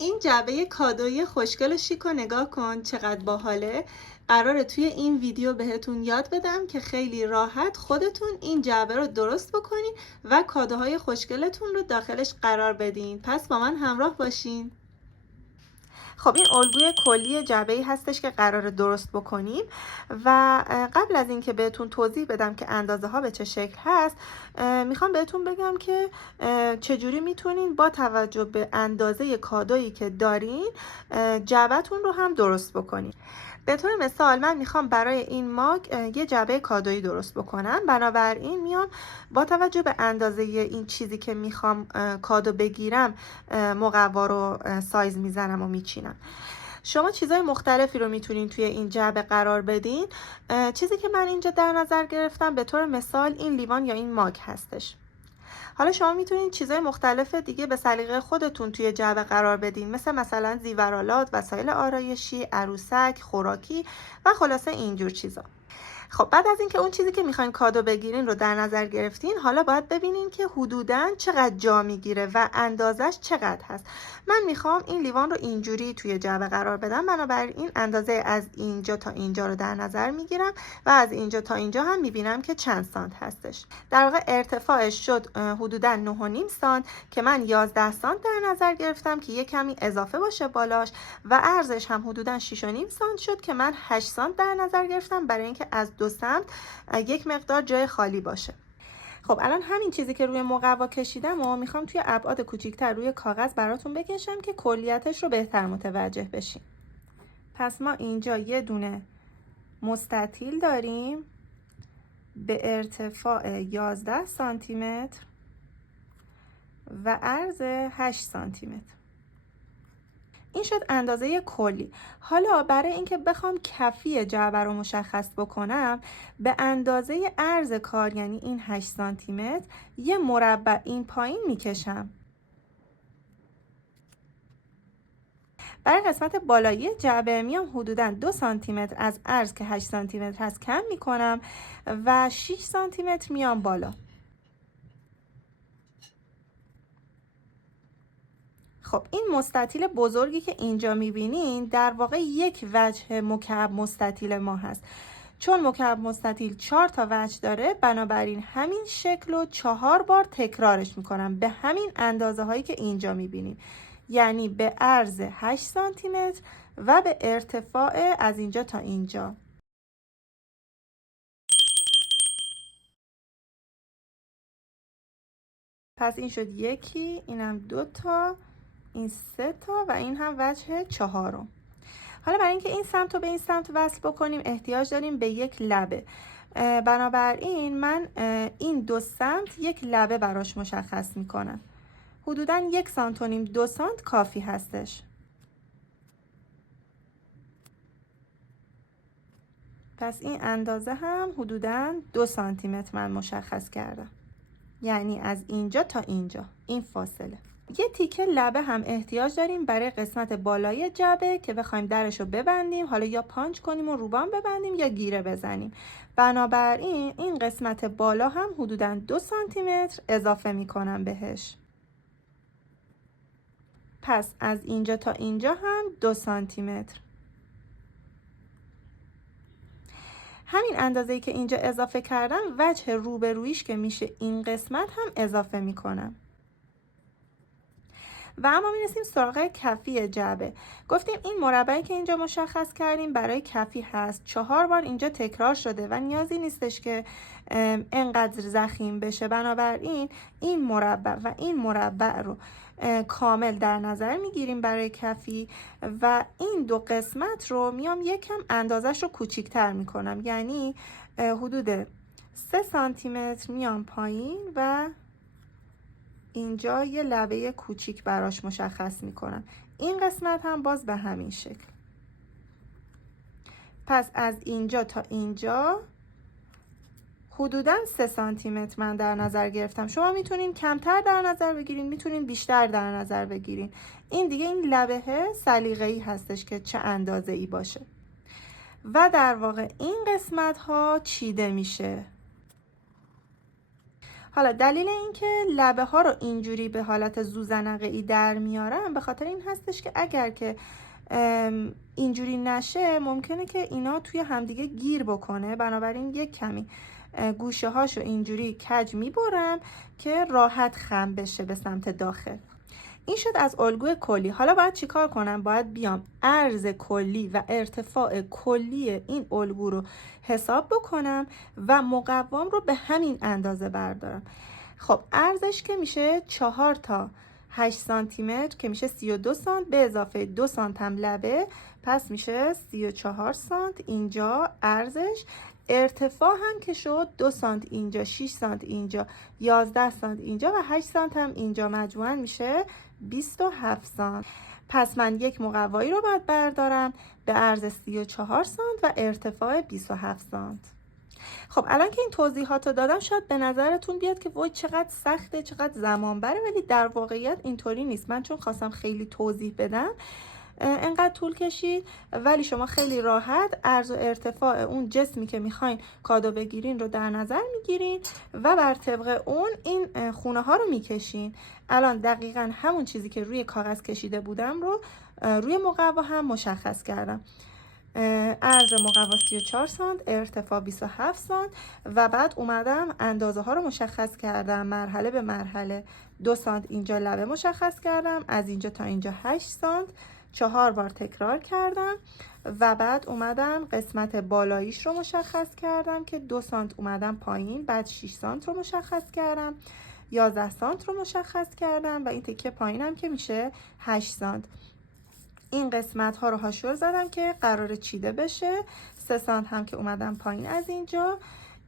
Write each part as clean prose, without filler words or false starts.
این جعبه کادویی خوشگل و شیک رو نگاه کن چقدر باحاله. قراره توی این ویدیو بهتون یاد بدم که خیلی راحت خودتون این جعبه رو درست بکنین و کادوهای خوشگلتون رو داخلش قرار بدین. پس با من همراه باشین. خب این الگوی کلی جعبه‌ای هستش که قراره درست بکنیم و قبل از اینکه بهتون توضیح بدم که اندازه ها به چه شکل هست، میخوام بهتون بگم که چجوری میتونین با توجه به اندازه کادویی که دارین جعبه‌تون رو هم درست بکنین. به طور مثال من میخوام برای این ماگ یه جعبه کادویی درست بکنم. بنابراین میام با توجه به اندازه این چیزی که میخوام کادو بگیرم مقوا رو سایز میزنم و میچینم. شما چیزهای مختلفی رو میتونین توی این جعبه قرار بدین. چیزی که من اینجا در نظر گرفتم به طور مثال این لیوان یا این ماگ هستش. حالا شما میتونید چیزهای مختلف دیگه به سلیقه خودتون توی جعبه قرار بدین، مثلا زیورالات، وسایل آرایشی، عروسک، خوراکی و خلاصه اینجور چیزا. خب بعد از اینکه اون چیزی که میخواین کادو بگیرین رو در نظر گرفتین، حالا باید ببینین که حدوداً چقدر جا میگیره و اندازش چقدر هست. من میخوام این لیوان رو اینجوری توی جعبه قرار بدم، بنابراین اندازه از اینجا تا اینجا رو در نظر میگیرم و از اینجا تا اینجا هم میبینم که چند سانت هستش. در واقع ارتفاعش شد حدوداً 9.5 سانت که من 11 سانت در نظر گرفتم که یه کمی اضافه باشه بالاش، و عرضش هم حدوداً 6.5 سانت شد که من 8 سانت در نظر گرفتم برای اینکه از دو سمت یک مقدار جای خالی باشه. خب الان همین چیزی که روی مقوا کشیدم و میخوام توی ابعاد کوچیک‌تر روی کاغذ براتون بکشم که کلیتش رو بهتر متوجه بشین. پس ما اینجا یه دونه مستطیل داریم به ارتفاع 11 سانتی متر و عرض 8 سانتی متر. این شد اندازه کلی. حالا برای اینکه بخوام کفی جعبه رو مشخص بکنم، به اندازه عرض کار یعنی این 8 سانتی متر یه مربع این پایین میکشم. برای قسمت بالایی جعبه میام حدوداً 2 سانتی متر از عرض که 8 سانتی متر هست کم میکنم و 6 سانتی متر میام بالا. خب این مستطیل بزرگی که اینجا میبینین در واقع یک وجه مکعب مستطیل ما هست. چون مکعب مستطیل 4 تا وجه داره، بنابراین همین شکل رو 4 بار تکرارش میکنم به همین اندازه هایی که اینجا میبینین، یعنی به عرض 8 سانتی متر و به ارتفاع از اینجا تا اینجا. پس این شد یکی، اینم 2 تا، این 3 تا و این هم وجه 4. حالا برای اینکه این سمت رو به این سمت وصل بکنیم احتیاج داریم به یک لبه. بنابراین من این 2 سمت یک لبه براش مشخص میکنم. حدوداً 1 سانت و نیم 2 سانت کافی هستش. پس این اندازه هم حدوداً 2 سانتی متر من مشخص کردم، یعنی از اینجا تا اینجا این فاصله. یه تیکه لبه هم احتیاج داریم برای قسمت بالای جعبه که بخوایم درش رو ببندیم، حالا یا پانچ کنیم و روبان ببندیم یا گیره بزنیم. بنابراین این قسمت بالا هم حدوداً 2 سانتی متر اضافه میکنم بهش. پس از اینجا تا اینجا هم 2 سانتی متر. همین اندازه‌ای که اینجا اضافه کردم وجه روبرویش که میشه این قسمت هم اضافه میکنم. و اما میرسیم سراغ کفی جعبه. گفتیم این مربعی که اینجا مشخص کردیم برای کفی هست. 4 بار اینجا تکرار شده و نیازی نیستش که انقدر ضخیم بشه. بنابراین این مربع و این مربع رو کامل در نظر میگیریم برای کفی و این دو قسمت رو میام یکم اندازش رو کوچیک‌تر میکنم، یعنی حدود 3 سانتی متر میام پایین و اینجا یه لبه کوچیک براش مشخص میکنم. این قسمت هم باز به همین شکل. پس از اینجا تا اینجا حدوداً 3 سانتی متر من در نظر گرفتم. شما میتونین کمتر در نظر بگیرین، میتونین بیشتر در نظر بگیرین. این دیگه این لبه سلیقه‌ای هستش که چه اندازه‌ای باشه. و در واقع این قسمت ها چیده میشه. حالا دلیل این که لبه ها رو اینجوری به حالت زوزنقه‌ای در میارم به خاطر این هستش که اگر که اینجوری نشه ممکنه که اینا توی همدیگه گیر بکنه، بنابراین یک کمی گوشه هاشو اینجوری کج میبرم که راحت خم بشه به سمت داخل. این شد از الگوی کلی. حالا باید چیکار کنم؟ باید بیام عرض کلی و ارتفاع کلی این الگو رو حساب بکنم و مقوام رو به همین اندازه بردارم. خب عرضش که میشه 4 تا 8 سانتی متر که میشه 32 سانت به اضافه 2 سانت هم لبه، پس میشه 34 سانت اینجا عرضش. ارتفاع هم که شد 2 سانت اینجا، 6 سانت اینجا، 11 سانت اینجا و 8 سانت هم اینجا، مجموعاً میشه 27 سانت. پس من یک مقوایی رو باید بردارم به عرض 34 سانت و ارتفاع 27 سانت. خب الان که این توضیحات رو دادم شاید به نظرتون بیاد که وای چقدر سخته، چقدر زمان بره، ولی در واقعیت اینطوری نیست. من چون خواستم خیلی توضیح بدم انقدر طول کشید، ولی شما خیلی راحت عرض و ارتفاع اون جسمی که میخواین کادو بگیرین رو در نظر میگیرین و بر طبق اون این خونه ها رو میکشین. الان دقیقا همون چیزی که روی کاغذ کشیده بودم رو روی مقوا هم مشخص کردم. عرض مقوا 34 سانت، ارتفاع 27 سانت و بعد اومدم اندازه ها رو مشخص کردم مرحله به مرحله. 2 سانت اینجا لبه مشخص کردم، از اینجا تا اینجا 8 سانت، 4 بار تکرار کردم و بعد اومدم قسمت بالاییش رو مشخص کردم که 2 سانت اومدم پایین، بعد 6 سانت رو مشخص کردم، 11 سانت رو مشخص کردم و این تکه پایینم که میشه 8 سانت. این قسمت ها رو هاشور زدم که قرار چیده بشه. 3 سانت هم که اومدم پایین از اینجا.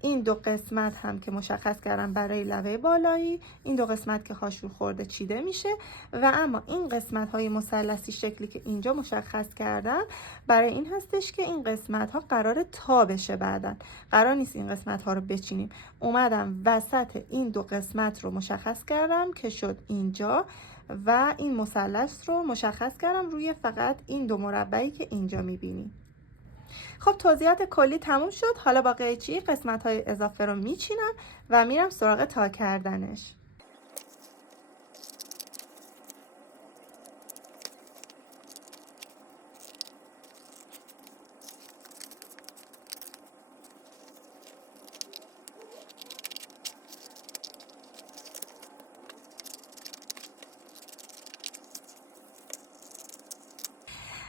این دو قسمت هم که مشخص کردم برای لبه بالایی، این دو قسمت که هاشور خورده چیده میشه. و اما این قسمت های مثلثی شکلی که اینجا مشخص کردم برای این هستش که این قسمت ها قرار تا بشه، بعدن قرار نیست این قسمت ها رو بچینیم. اومدم وسط این دو قسمت رو مشخص کردم که شد اینجا و این مثلث رو مشخص کردم روی فقط این دو مربعی که اینجا میبینیم. خب توضیحات کلی تموم شد. حالا با قیچی قسمت های اضافه رو میچینم و میرم سراغ تا کردنش.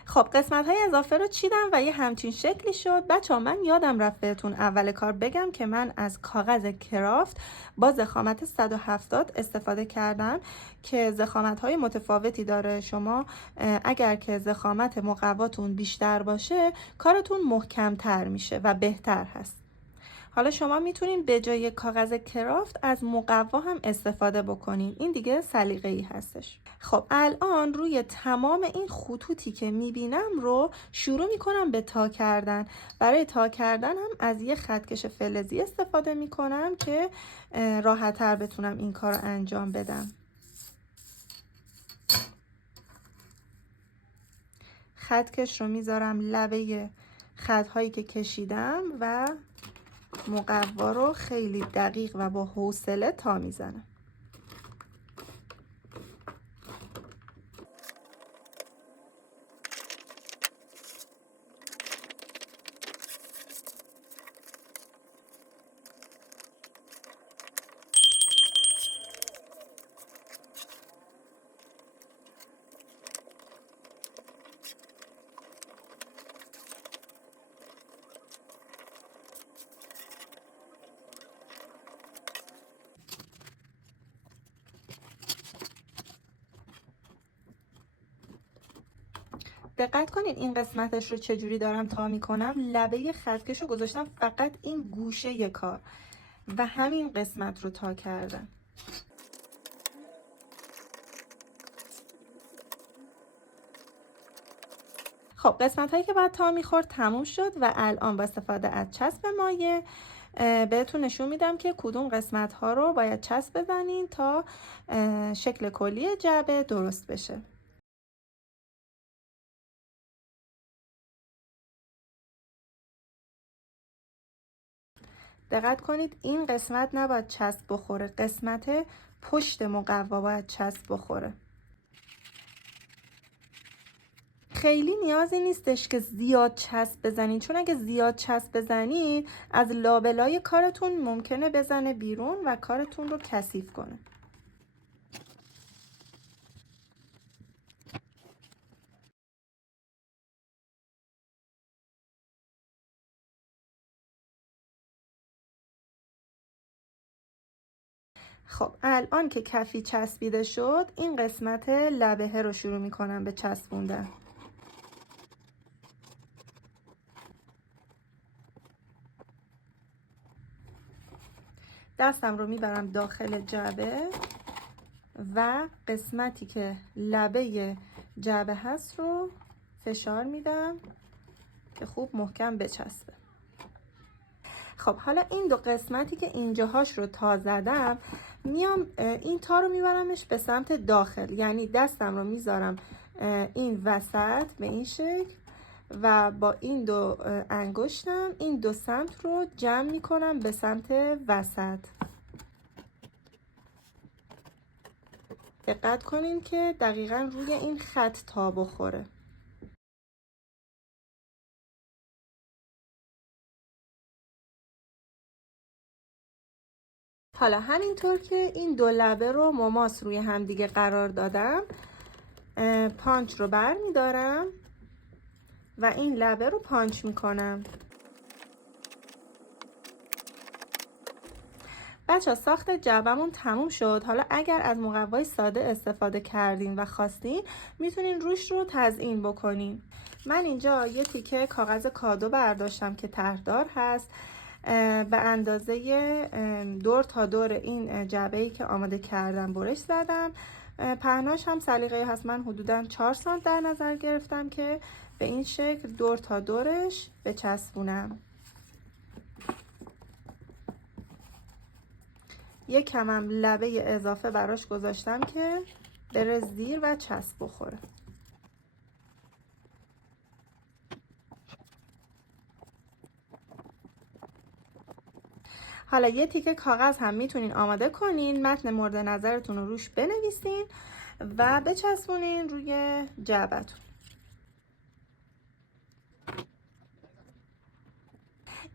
خب قسمت های اضافه رو چیدم و یه همچین شکلی شد. بچه ها من یادم رفت بهتون اول کار بگم که من از کاغذ کرافت با ضخامت 170 استفاده کردم که ضخامت های متفاوتی داره. شما اگر که ضخامت مقواتون بیشتر باشه کارتون محکم تر میشه و بهتر هست. حالا شما میتونین به جای کاغذ کرافت از مقوا هم استفاده بکنین، این دیگه سلیقه‌ای هستش. خب الان روی تمام این خطوطی که میبینم رو شروع میکنم به تا کردن. برای تا کردن هم از یه خطکش فلزی استفاده میکنم که راحت‌تر بتونم این کار رو انجام بدم. خطکش رو میذارم لبه خطهایی که کشیدم و مقوا رو خیلی دقیق و با حوصله تا میزنم. دقت کنید این قسمتش رو چجوری دارم تا میکنم. لبه خطکش رو گذاشتم فقط این گوشه کار و همین قسمت رو تا کردم. خب قسمت هایی که باید تا میخورد تموم شد و الان با استفاده از چسب مایع بهتون نشون میدم که کدوم قسمت ها رو باید چسب بزنین تا شکل کلی جعبه درست بشه. دقت کنید این قسمت نباید چسب بخوره، قسمت پشت مقوا باید چسب بخوره. خیلی نیازی نیستش که زیاد چسب بزنید، چون اگه زیاد چسب بزنید از لابلای کارتون ممکنه بزنه بیرون و کارتون رو کثیف کنه. خب الان که کفی چسبیده شد، این قسمت لبهه رو شروع میکنم به چسبوندن. دستم رو میبرم داخل جعبه و قسمتی که لبه جعبه هست رو فشار میدم که خوب محکم بچسبه. خب حالا این دو قسمتی که اینجاهاش رو تا زدم، میام این تا رو میبرمش به سمت داخل، یعنی دستم رو میذارم این وسط به این شکل و با این دو انگشتم این دو سمت رو جمع میکنم به سمت وسط. دقت کنین که دقیقاً روی این خط تا بخوره. حالا همینطور که این دو لبه رو مماس روی همدیگه قرار دادم، پانچ رو بر می دارم و این لبه رو پانچ می کنم. بچه ساخت جعبمون تموم شد. حالا اگر از مقوای ساده استفاده کردین و خواستین میتونین روش رو تزیین بکنین. من اینجا یه تیکه کاغذ کادو برداشتم که طرحدار هست، به اندازه دور تا دور این جعبه‌ای که آماده کردم برش زدم. پهناش هم سلیقه‌ای هست، من حدوداً 4 سانت در نظر گرفتم که به این شکل دور تا دورش بچسبونم. یک کمم لبه اضافه براش گذاشتم که بره زیر و چسب بخوره. حالا یه تیکه کاغذ هم میتونین آماده کنین، متن مورد نظرتون رو روش بنویسین و بچسبونین روی جعبتون.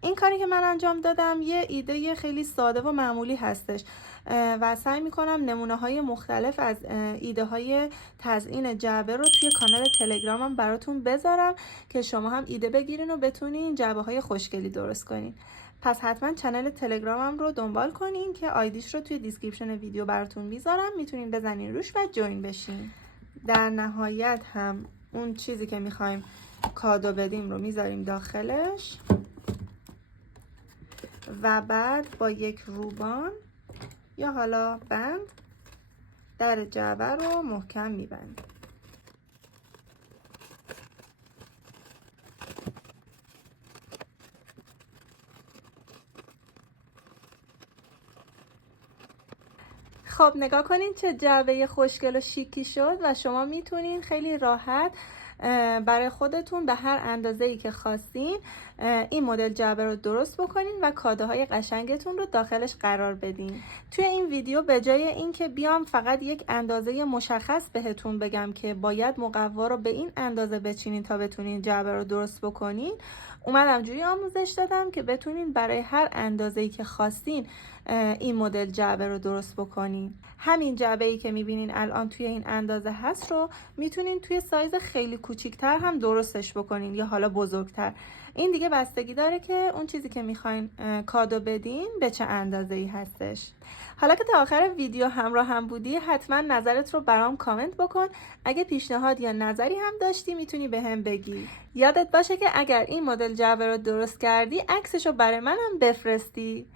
این کاری که من انجام دادم یه ایده خیلی ساده و معمولی هستش و سعی میکنم نمونه های مختلف از ایده های تزیین جعبه رو توی کانال تلگرامم براتون بذارم که شما هم ایده بگیرین و بتونین جعبه های خوشگلی درست کنین. پس حتما چنل تلگرامم رو دنبال کنین که آیدیش رو توی دیسکریپشن ویدیو براتون میذارم، میتونین بزنین روش و جوین بشین. در نهایت هم اون چیزی که میخوایم کادو بدیم رو میذاریم داخلش و بعد با یک روبان یا حالا بند در جعبه رو محکم میبندیم. خب نگاه کنین چه جعبه خوشگل و شیکی شد و شما میتونین خیلی راحت برای خودتون به هر اندازه‌ای که خواستین این مدل جعبه رو درست بکنین و کادوهای قشنگتون رو داخلش قرار بدین. توی این ویدیو به جای اینکه بیام فقط یک اندازه مشخص بهتون بگم که باید مقوا رو به این اندازه بچینین تا بتونین جعبه رو درست بکنین، اومدم جوری آموزش دادم که بتونین برای هر اندازه‌ای که خواستین این مدل جعبه رو درست بکنین. همین جعبه‌ای که میبینین الان توی این اندازه هست رو میتونین توی سایز خیلی کوچیک‌تر هم درستش بکنین یا حالا بزرگتر. این دیگه بستگی داره که اون چیزی که میخواین کادو بدین به چه اندازه‌ای هستش. حالا که تا آخر ویدیو همراه هم بودی، حتما نظرت رو برام کامنت بکن. اگه پیشنهاد یا نظری هم داشتی میتونی بهم بگی. یادت باشه که اگر این مدل جعبه رو درست کردی عکسش رو برای منم بفرستی.